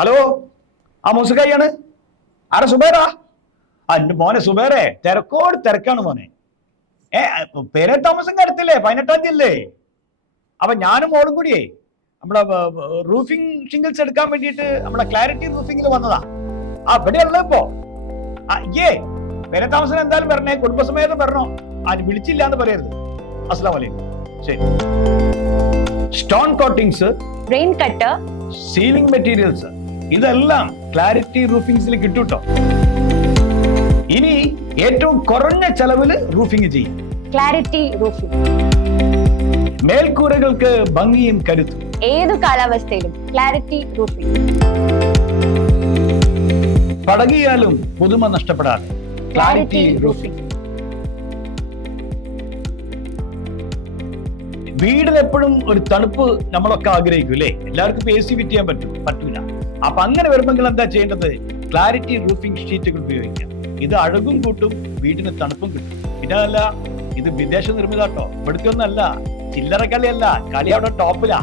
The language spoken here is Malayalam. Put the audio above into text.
ഹലോ, ആ മുസുകയാണ്. ആരെ സുബേറാ? മോനെ സുബേറെ, തിരക്കാണ് മോനെ. പേരെ താമസം അടുത്തില്ലേ, 18-ാം തീയതി അല്ലേ? അപ്പൊ ഞാനും മോളും കൂടിയേ നമ്മളെ റൂഫിംഗ് ഷിംഗിൾസ് എടുക്കാൻ വേണ്ടിയിട്ട് നമ്മളെ ക്ലാരിറ്റി റൂഫിംഗിൽ വന്നതാ. ഇവിടെയുള്ള ഇപ്പോ പേരെ താമസം എന്തായാലും പറഞ്ഞേ, കുടുംബസമേതം പറഞ്ഞോ. വിളിച്ചില്ല എന്ന് പറയരുത്. അസ്സലാമു അലൈക്കും. ശരി. Stone coatings, rain cutter, sealing materials, ഇതെല്ലാം ക്ലാരിറ്റി റൂഫിംഗ്സിൽ കിട്ടൂട്ടോ. ഇനി ഏറ്റവും കുറഞ്ഞ ചെലവില് റൂഫിംഗ് ചെയ്യും. Clarity roofing. മേൽക്കൂരകൾക്ക് ഭംഗിയും കരുത്തും. ഏതു കാലാവസ്ഥയിലും ക്ലാരിറ്റി റൂഫിംഗ്. പടകിയാലും പുതുമ നഷ്ടപ്പെടാതെ ക്ലാരിറ്റി റൂഫിംഗ്. വീടിന് എപ്പോഴും ഒരു തണുപ്പ് നമ്മളൊക്കെ ആഗ്രഹിക്കും അല്ലേ? എല്ലാവർക്കും AC ഫിറ്റ് ചെയ്യാൻ പറ്റൂല. അപ്പൊ അങ്ങനെ വരുമ്പോൾ എന്താ ചെയ്യേണ്ടത്? ക്ലാരിറ്റി റൂഫിംഗ് ഷീറ്റുകൾ ഉപയോഗിക്കാം. ഇത് അഴകും കൂട്ടും, വീടിന് തണുപ്പും കിട്ടും. പിന്നെ അല്ല, ഇത് വിദേശ നിർമ്മിതാട്ടോ, ഇവിടുത്തെ ഒന്നല്ല, ചില്ലറ കളിയല്ല, കളി അവിടെ ടോപ്പിലാ.